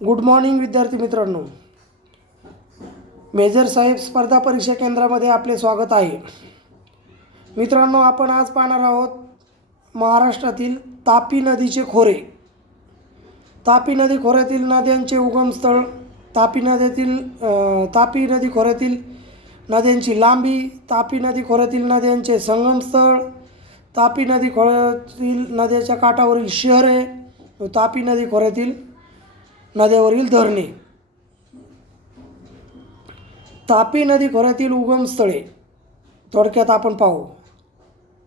Good morning विद्यार्थी मित्रांनो. Major साहेब स्पर्धा परीक्षा केंद्रामध्ये आपले स्वागत आहे. मित्रांनो आपण आज पाहणार आहोत महाराष्ट्रातील तापी नदीचे खोरे. तापी नदी खोऱ्यातील नद्यांचे उगमस्थळ तापी नद्यातील तापी नदी खोऱ्यातील नद्यांची लांबी तापी नदी खोऱ्यातील नद्यांचे संगमस्थळ तापी नदी खोऱ्यातील नद्याच्या काठावरील शहरे तापी नदी खोऱ्यातील नद्यावरील धरणे. तापी नदी खोऱ्यातील उगमस्थळे थोडक्यात आपण पाहू.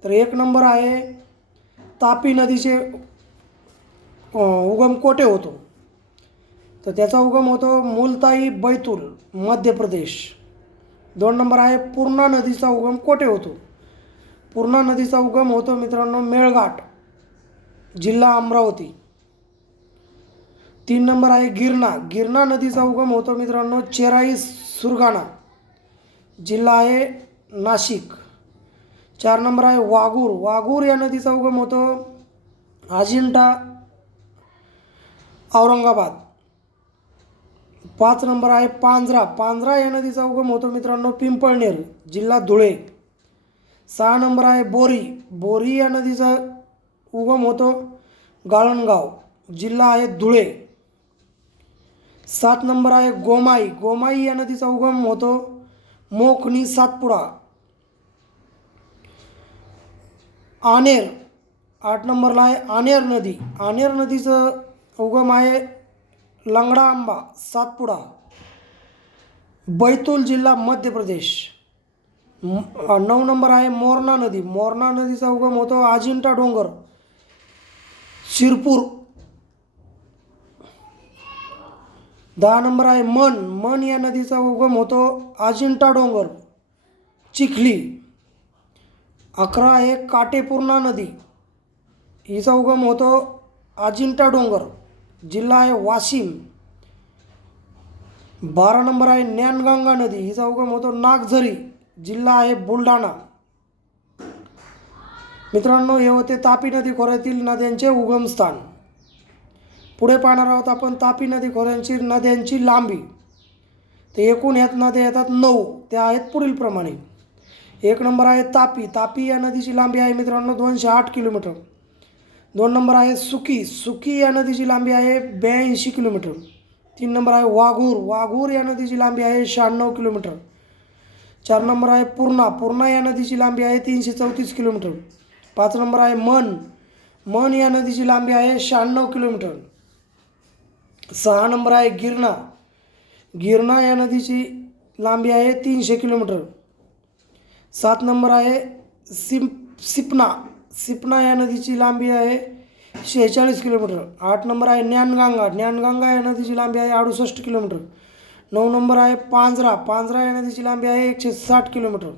तर एक नंबर आहे तापी नदीचे उगम कोठे होतो? तर त्याचा उगम होतो मुलताई बैतूल मध्य प्रदेश. दोन नंबर आहे पूर्णा नदीचा उगम कोठे होतो? पूर्णा नदीचा उगम होतो मित्रांनो मेळघाट जिल्हा अमरावती. तीन नंबर आहे गिरणा. गिरणा नदीचा उगम होतो मित्रांनो चेराई सुरगाणा. जिल्हा आहे नाशिक. चार नंबर आहे वागूर. वागूर या नदीचा उगम होतो अजिंठा औरंगाबाद. पाच नंबर आहे पांजरा. पांजरा या नदीचा उगम होतो मित्रांनो पिंपळनेर जिल्हा धुळे. सहा नंबर आहे बोरी. बोरी या नदीचा उगम होतो गाळणगाव. जिल्हा आहे धुळे. सात नंबर आहे गोमाई. गोमाई या नदीचा उगम होतो मोखणी सातपुडा. आनेर. आठ नंबरला आहे आनेर नदी. आनेर नदीचं उगम आहे लंगडा आंबा सातपुडा. बैतूल जिल्हा मध्य प्रदेश. नऊ नंबर आहे मोरणा नदी. मोरणा नदीचा उगम होतो अजिंठा डोंगर. शिरपूर. दहा नंबर आहे मन. मन या नदीचा उगम होतो अजिंठा डोंगर चिखली. अकरा आहे काटेपूर्णा नदी. हिचा उगम होतो अजिंठा डोंगर जिल्हा आहे वाशिम. बारा नंबर आहे ज्ञानगंगा नदी. हिचा उगम होतो नागझरी जिल्हा आहे बुलढाणा. मित्रांनो हे होते तापी नदी खोऱ्यातील नद्यांचे उगमस्थान. पुढे पाहणार आहोत आपण तापी नदी खोऱ्यांची नद्यांची लांबी. तर एकूण ह्यात नद्या येतात नऊ त्या आहेत पुढील प्रमाणे. एक नंबर आहे तापी. तापी या नदीची लांबी आहे मित्रांनो दोनशे आठ किलोमीटर. दोन नंबर आहे सुकी. सुकी या नदीची लांबी आहे ब्याऐंशी किलोमीटर. तीन नंबर आहे वाघूर. वाघूर या नदीची लांबी आहे शहाण्णव किलोमीटर. चार नंबर आहे पूर्णा. पूर्णा या नदीची लांबी आहे तीनशे चौतीस किलोमीटर. पाच नंबर आहे मन. मन या नदीची लांबी आहे शहाण्णव किलोमीटर. सहा नंबर आहे गिरणा. गिरणा या नदीची लांबी आहे तीनशे किलोमीटर. सात नंबर आहे सिम सिपना. सिपना या नदीची लांबी आहे शेहेचाळीस किलोमीटर. आठ नंबर आहे ज्ञानगंगा. ज्ञानगंगा या नदीची लांबी आहे अडुसष्ट किलोमीटर. नऊ नंबर आहे पांजरा. पांजरा या नदीची लांबी आहे एकशे साठ किलोमीटर.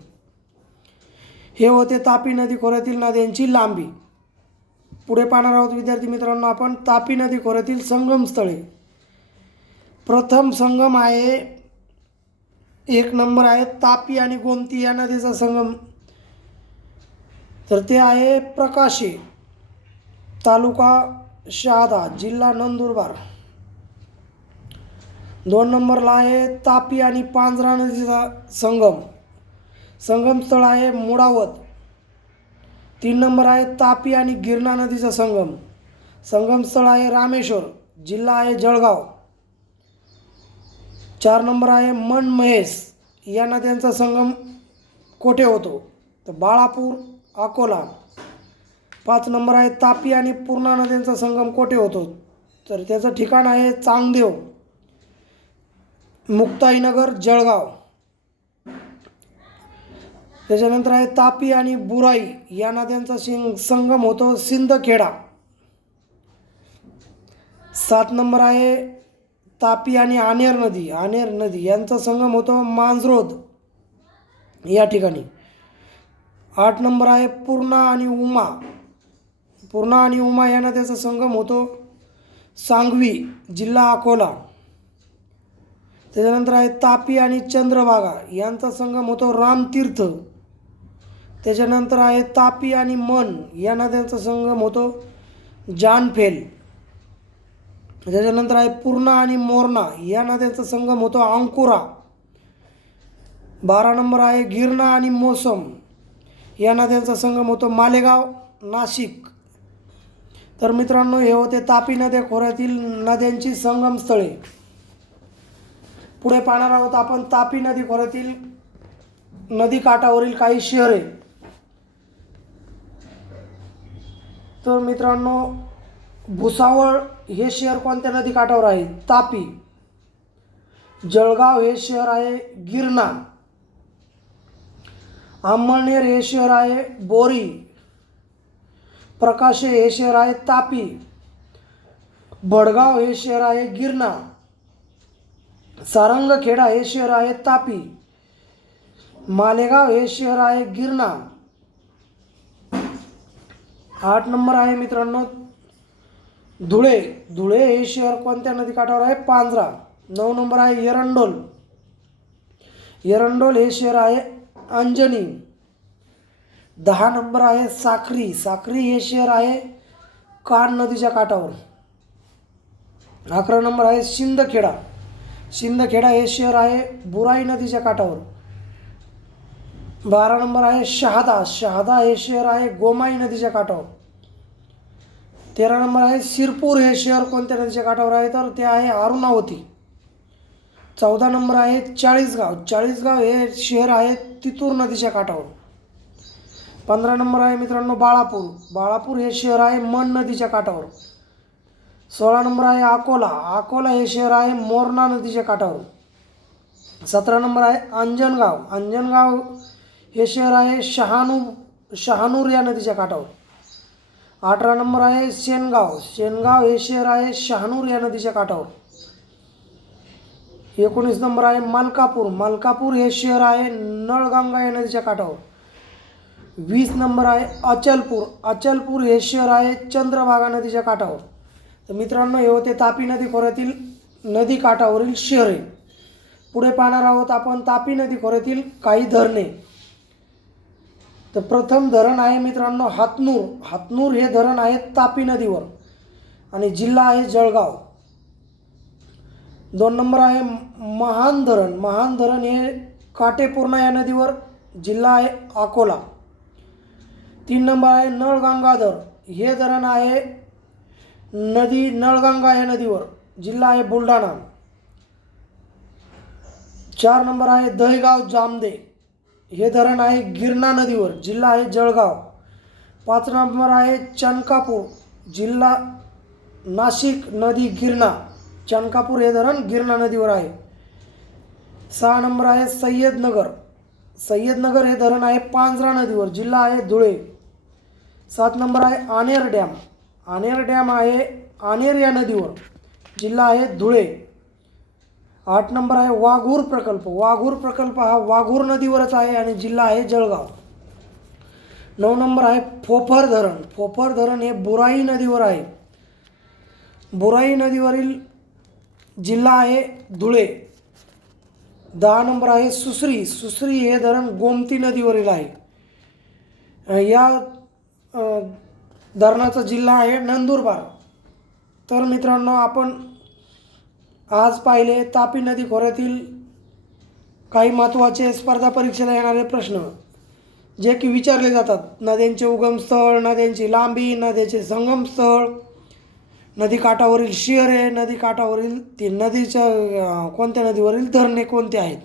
हे होते तापी नदी खोऱ्यातील नद्यांची लांबी. पुढे पाहणार आहोत विद्यार्थी मित्रांनो आपण तापी नदी खोऱ्यातील संगमस्थळे. प्रथम संगम आहे. एक नंबर आहे तापी आणि गोमती या नदीचा संगम. तर ते आहे प्रकाशी तालुका शहादा जिल्हा नंदुरबार. दोन नंबरला आहे तापी आणि पांजरा नदीचा संगम. संगमस्थळ आहे मुडावत. तीन नंबर आहे तापी आणि गिरणा नदीचा संगम. संगमस्थळ आहे रामेश्वर जिल्हा आहे जळगाव. चार नंबर आहे मन महेश. या नद्यांचा संगम कोठे होतो? तर बाळापूर अकोला. पाच नंबर आहे तापी आणि पूर्णा नद्यांचा संगम कोठे होतो? तर त्याचं ठिकाण आहे चांगदेव. मुक्ताईनगर जळगाव. त्याच्यानंतर आहे तापी आणि बुराई. या नद्यांचा सिंग संगम होतो सिंदखेडा. सात नंबर आहे तापी आणि आनेर नदी आनेर नदी यांचा संगम होतो मांजरोद. या ठिकाणी. आठ नंबर आहे पूर्णा आणि उमा. पूर्णा आणि उमा या नद्याचा संगम होतो सांगवी जिल्हा अकोला. त्याच्यानंतर आहे तापी आणि चंद्रभागा. यांचा संगम होतो रामतीर्थ. त्याच्यानंतर आहे तापी आणि मन. या नद्यांचा संगम होतो जानफेल. त्याच्यानंतर आहे पूर्णा आणि मोरणा या नद्यांचा संगम होतो अंकुरा. बारा नंबर आहे गिरणा आणि मोसम. या नद्यांचा संगम होतो मालेगाव नाशिक. तर मित्रांनो हे होते तापी नद्या खोऱ्यातील नद्यांची संगमस्थळे. पुढे पाहणार आहोत आपण तापी नदी खोऱ्यातील नदी काठावरील काही शहरे. तर मित्रांनो भुसावळ हे शहर कोणत्या नदी काठावर आहे? तापी. जळगाव हे शहर आहे गिरणा. अंमळनेर हे शहर आहे बोरी. प्रकाशे हे शहर आहे तापी. भडगाव हे शहर आहे गिरणा. सारंगखेडा हे शहर आहे तापी. मालेगाव हे शहर आहे गिरणा. आठ नंबर आहे मित्रांनो धुळे धुळे हे शहर कोणत्या नदीकाठावर आहे? पांझरा नऊ नंबर आहे एरंडोल एरंडोल हे शहर आहे अंजनी. दहा नंबर आहे साखरी साखरी हे शहर आहे कान नदीच्या काठावर. अकरा नंबर आहे शिंदखेडा. शिंदखेडा हे शहर आहे बुराई नदीच्या काठावर. बारा नंबर आहे शहादा. शहादा हे शहर आहे गोमाई नदीच्या काठावर. तेरा नंबर आहे शिरपूर हे शहर कोणत्या नदीच्या काठावर आहे? तर ते आहे अरुणावती. चौदा नंबर आहे चाळीसगाव. चाळीसगाव हे शहर आहे तितूर नदीच्या काठावर. पंधरा नंबर आहे मित्रांनो बाळापूर. बाळापूर हे शहर आहे मन नदीच्या काठावर. सोळा नंबर आहे अकोला. अकोला हे शहर आहे मोरणा नदीच्या काठावर. सतरा नंबर आहे अंजनगाव अंजनगाव हे शहर आहे शहानू शहानूर या नदीच्या काठावर. अठरा नंबर आहे शेनगाव. शेनगाव हे शहर आहे शहानूर या नदीच्या काठावर. एकोणीस नंबर आहे मलकापूर. मलकापूर हे शहर आहे नळगंगा या नदीच्या काठावर. वीस नंबर आहे अचलपूर. अचलपूर हे शहर आहे चंद्रभागा नदीच्या काठावर. तर मित्रांनो हे होते तापी नदी खोऱ्यातील नदी काठावरील शहरे. पुढे पाहणार आहोत आपण तापी नदी खोऱ्यातील काही धरणे. तर प्रथम धरण आहे मित्रांनो हातनूर. हातनूर हे धरण आहे तापी नदीवर. आणि जिल्हा आहे जळगाव. दोन नंबर आहे महान धरण. महान धरण हे काटेपूर्णा या नदीवर जिल्हा आहे अकोला. तीन नंबर आहे नळगंगाधर. हे धरण आहे नदी नळगंगा या नदीवर. जिल्हा आहे बुलढाणा. चार नंबर आहे दहेगाव जामदे. हे धरण आहे गिरणा नदीवर. जिल्हा आहे जळगाव. पाच नंबर आहे चनकापूर. जिल्हा नाशिक नदी गिरणा. चनकापूर हे धरण गिरणा नदीवर आहे. सहा नंबर आहे सय्यदनगर. सय्यदनगर हे धरण आहे पांझरा नदीवर. जिल्हा आहे धुळे. सात नंबर आहे आनेर डॅम. आनेर डॅम आहे आनेर या नदीवर. जिल्हा आहे धुळे. आठ नंबर आहे वाघूर प्रकल्प. वाघूर प्रकल्प हा वाघूर नदीवरच आहे आणि जिल्हा आहे जळगाव. नऊ नंबर आहे फोफर धरण. फोफर धरण हे बुराई नदीवर आहे. बुराई नदीवरील जिल्हा आहे धुळे. दहा नंबर आहे सुसरी. सुसरी हे धरण गोमती नदीवरील आहे. या धरणाचा जिल्हा आहे नंदुरबार. तर मित्रांनो आपण आज पाहिले तापी नदी खोऱ्यातील काही महत्त्वाचे स्पर्धा परीक्षेला येणारे प्रश्न जे की विचारले जातात. नद्यांचे उगमस्थळ नद्यांची लांबी नद्याचे संगमस्थळ नदी काठावरील शिअरे नदी काठावरील ती नदीच्या कोणत्या नदीवरील धरणे कोणते आहेत?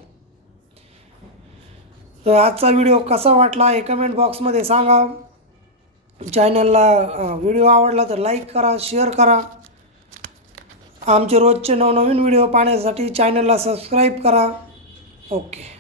तर आजचा व्हिडिओ कसा वाटला हे कमेंट बॉक्समध्ये सांगा. चॅनलला व्हिडिओ आवडला तर लाईक करा शेअर करा. आमचे रोजचे नवनवीन व्हिडिओ पाहण्यासाठी चॅनलला सबस्क्राईब करा. ओके